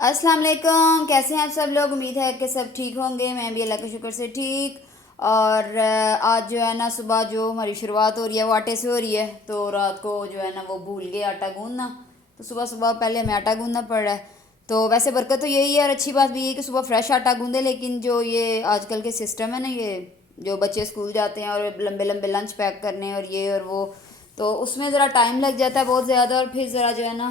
السلام علیکم، کیسے ہیں آپ سب لوگ؟ امید ہے کہ سب ٹھیک ہوں گے، میں بھی اللہ کے شکر سے ٹھیک۔ اور آج جو ہے نا صبح جو ہماری شروعات ہو رہی ہے وہ آٹے سے ہو رہی ہے، تو رات کو جو ہے نا وہ بھول گئے آٹا گوندنا، تو صبح صبح پہلے ہمیں آٹا گوندنا پڑ رہا ہے۔ تو ویسے برکت تو یہی ہے اور اچھی بات بھی یہ کہ صبح فریش آٹا گوندے، لیکن جو یہ آج کل کے سسٹم ہے نا، یہ جو بچے اسکول جاتے ہیں اور لمبے لمبے لنچ پیک کرنے اور یہ اور وہ، تو اس میں ذرا ٹائم لگ جاتا ہے بہت زیادہ، اور پھر ذرا جو ہے نا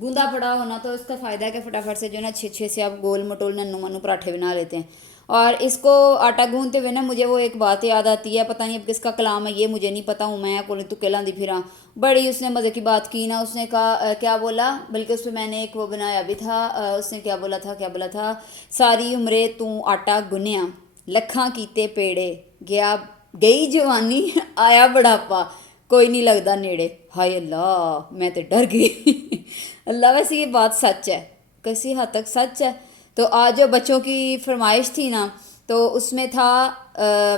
گوندا پڑا ہونا تو اس کا فائدہ ہے کہ فٹافٹ سے جو ہے نا اچھے اچھے سے آپ گول مٹول ننو منو پراٹھے بنا لیتے ہیں۔ اور اس کو آٹا گوندتے ہوئے نا مجھے وہ ایک بات یاد آتی ہے، پتہ نہیں اب کس کا کلام ہے یہ مجھے نہیں پتہ، ہوں میں کوئی تکے لاندی پھراں، بڑی اس نے مزے کی بات کی نا، اس نے کہا کیا بولا، بلکہ اس پہ میں نے ایک وہ بنایا بھی تھا، اس نے کیا بولا تھا، ساری عمرے تو آٹا گنیا لکھاں کیتے پیڑے، گیا گئی جوانی آیا بڑھاپا، کوئی نہیں لگتا نیڑے۔ ہائے اللہ، میں تو ڈر گئی اللہ، ویسے یہ بات سچ ہے، کسی حد تک سچ ہے۔ تو آج جو بچوں کی فرمائش تھی نا، تو اس میں تھا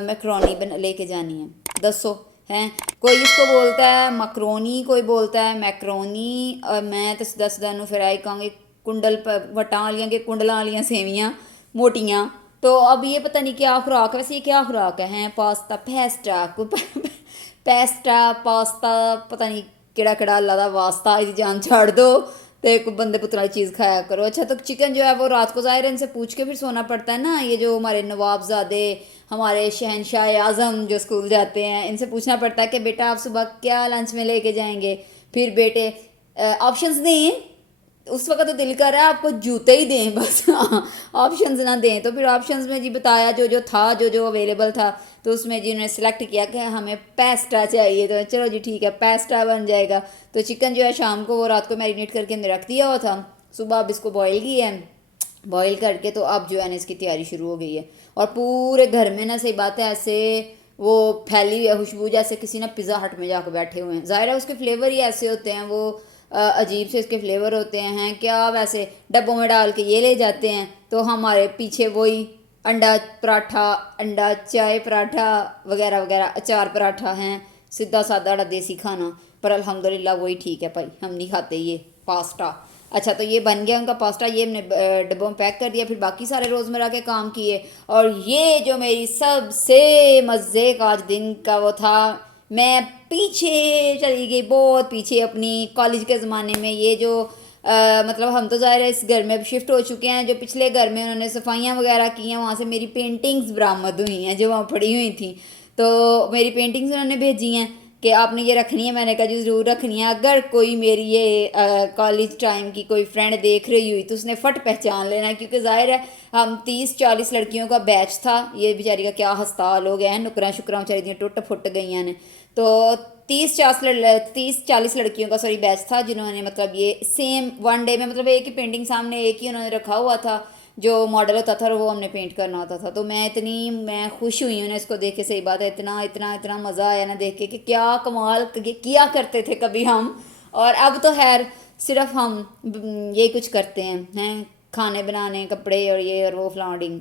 میکرونی لے کے جانی ہے، دسو ہیں، کوئی اس کو بولتا ہے مکرونی، کوئی بولتا ہے میکرونی، اور میں تو دس دنوں پھر آئی کہوں گی کنڈل وٹاں والیاں کے کنڈلاں والیاں سیویاں موٹیاں۔ تو اب یہ پتہ نہیں کیا خوراک ہے، ویسے یہ کیا خوراک ہے پاستا پیسٹا پیسٹا پاستا، پتہ نہیں کہڑا کہڑا اللہ دا واسطہ، اس جان چھاڑ دو تو ایک بندے پترا چیز کھایا کرو۔ اچھا تو چکن جو ہے وہ رات کو ظاہر ان سے پوچھ کے پھر سونا پڑتا ہے نا، یہ جو ہمارے نواب زادے، ہمارے شہنشاہ اعظم جو اسکول جاتے ہیں، ان سے پوچھنا پڑتا ہے کہ بیٹا آپ صبح کیا لنچ میں لے کے جائیں گے، پھر بیٹے آپشنز دیں، اس وقت تو دل کر رہا ہے آپ کو جوتے ہی دیں بس آپشنز نہ دیں، تو پھر آپشنز میں جی بتایا جو جو تھا، جو جو اویلیبل تھا، تو اس میں جی انہوں نے سلیکٹ کیا کہ ہمیں پیسٹا چاہیے، تو چلو جی ٹھیک ہے پیسٹا بن جائے گا۔ تو چکن جو ہے شام کو وہ رات کو میرینیٹ کر کے اندر رکھ دیا ہوا تھا، صبح اب اس کو بوائل کیا ہے، بوائل کر کے تو اب جو ہے نا اس کی تیاری شروع ہو گئی ہے، اور پورے گھر میں نا صحیح بات ہے ایسے وہ پھیلی ہوئی ہے خوشبو، جیسے کسی نا پیزا ہٹ میں جا کے بیٹھے ہوئے ہیں، ظاہر ہے اس کے فلیور ہی ایسے ہوتے ہیں، وہ عجیب سے اس کے فلیور ہوتے ہیں کیا، ویسے ڈبوں میں ڈال کے یہ لے جاتے ہیں، تو ہمارے پیچھے وہی انڈا پراٹھا، انڈا چائے پراٹھا وغیرہ وغیرہ، اچار پراٹھا ہیں، سیدھا سادہ دیسی کھانا، پر الحمدللہ وہی ٹھیک ہے بھائی، ہم نہیں کھاتے یہ پاستا۔ اچھا تو یہ بن گیا ان کا پاستا، یہ ہم نے ڈبوں میں پیک کر دیا، پھر باقی سارے روزمرہ کے کام کیے، اور یہ جو میری سب سے مزے کا آج دن کا وہ تھا، میں پیچھے چلی گئی، بہت پیچھے اپنی کالج کے زمانے میں، یہ جو مطلب ہم تو ظاہر ہے اس گھر میں شفٹ ہو چکے ہیں، جو پچھلے گھر میں انہوں نے صفائیاں وغیرہ کی ہیں، وہاں سے میری پینٹنگز برآمد ہوئی ہیں جو وہاں پڑی ہوئی تھیں، تو میری پینٹنگز انہوں نے بھیجی ہیں کہ آپ نے یہ رکھنی ہے، میں نے کہا جی ضرور رکھنی ہے، اگر کوئی میری یہ کالج ٹائم کی کوئی فرینڈ دیکھ رہی ہوئی تو اس نے فٹ پہچان لینا ہے، کیونکہ ظاہر ہے ہم 30-40 لڑکیوں کا بیچ تھا، یہ بیچاری کا کیا ہسپتال ہو گیا ہے، نکراں شکراں بیچاری دیا ٹوٹ پھٹ گئی ہیں، تو 30-40 لڑکیوں کا بیچ تھا، جنہوں نے مطلب یہ سیم ون ڈے میں مطلب ایک ہی پینٹنگ سامنے ایک ہی انہوں نے رکھا ہوا تھا، جو ماڈل ہوتا تھا اور وہ ہم نے پینٹ کرنا ہوتا تھا، تو میں خوش ہوئی ہوں نے اس کو دیکھ کے، صحیح بات ہے، اتنا مزہ آیا نا دیکھ کے کہ کیا کمال کیا کرتے تھے کبھی ہم، اور اب تو خیر صرف ہم یہی کچھ کرتے ہیں کھانے بنانے، کپڑے اور یہ اور وہ فلانڈنگ،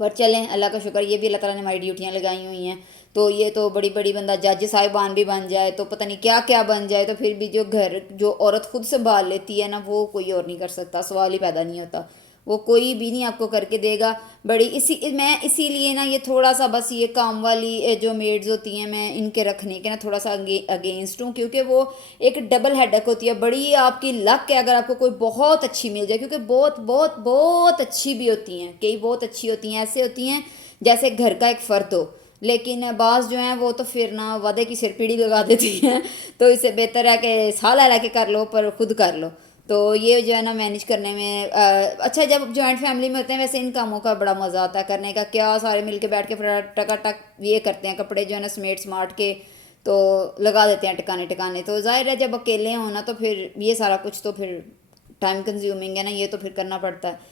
پر چلیں اللہ کا شکر، یہ بھی اللہ تعالیٰ نے ہماری ڈیوٹیاں لگائی ہوئی ہیں، تو یہ تو بڑی بڑی بندہ جج صاحبان بھی بن جائے تو پتہ نہیں کیا کیا بن جائے، تو پھر بھی جو گھر جو عورت خود سنبھال لیتی ہے نا، وہ کوئی اور نہیں کر سکتا، سوال ہی پیدا نہیں ہوتا، وہ کوئی بھی نہیں آپ کو کر کے دے گا۔ بڑی اسی لیے نا یہ تھوڑا سا بس یہ کام والی جو میڈز ہوتی ہیں، میں ان کے رکھنے کے نا تھوڑا سا اگینسٹ ہوں، کیونکہ وہ ایک ڈبل ہیڈک ہوتی ہے، بڑی آپ کی لک ہے اگر آپ کو کوئی بہت اچھی مل جائے، کیونکہ بہت بہت بہت اچھی بھی ہوتی ہیں، کئی بہت اچھی ہوتی ہیں، ایسے ہوتی ہیں جیسے گھر کا ایک فرد ہو، لیکن بعض جو ہیں وہ تو پھر نا وعدے کی سر پیڑھی لگا دیتی ہیں، تو اس سے بہتر ہے کہ سالہ لے کے کر لو پر خود کر لو، تو یہ جو ہے نا مینیج کرنے میں اچھا، جب جوائنٹ فیملی میں ہوتے ہیں ویسے ان کاموں کا بڑا مزہ آتا ہے کرنے کا، کیا سارے مل کے بیٹھ کے پھر ٹکا ٹک یہ کرتے ہیں، کپڑے جو ہے نا سمیٹ سماٹ کے تو لگا دیتے ہیں ٹکانے ٹکانے، تو ظاہر ہے جب اکیلے ہوں نا تو پھر یہ سارا کچھ تو پھر ٹائم کنزیومنگ ہے نا، یہ تو پھر کرنا پڑتا ہے۔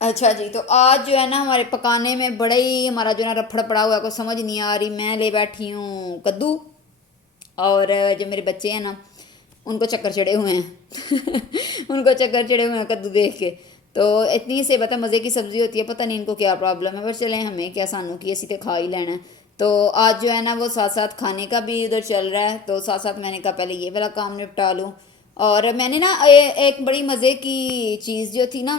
اچھا جی، تو آج جو ہے نا ہمارے پکانے میں بڑا ہی ہمارا جو ہے نا رپھڑ پڑا ہوا ہے، کوئی سمجھ نہیں آ رہی، میں لے بیٹھی ہوں کدو، اور جو میرے بچے ہیں نا ان کو چکر چڑھے ہوئے ہیں ان کو چکر چڑھے ہوئے ہیں کدو دیکھ کے، تو اتنی سے پتہ مزے کی سبزی ہوتی ہے، پتہ نہیں ان کو کیا پرابلم ہے، پر چلیں ہمیں کیا، سانوں کی اسی تے کھا ہی لینا ہے، تو آج جو ہے نا وہ ساتھ ساتھ کھانے کا بھی ادھر چل رہا ہے، تو ساتھ ساتھ میں نے کہا پہلے یہ والا کام نپٹا لوں، اور میں نے نا ایک بڑی مزے کی چیز جو تھی نا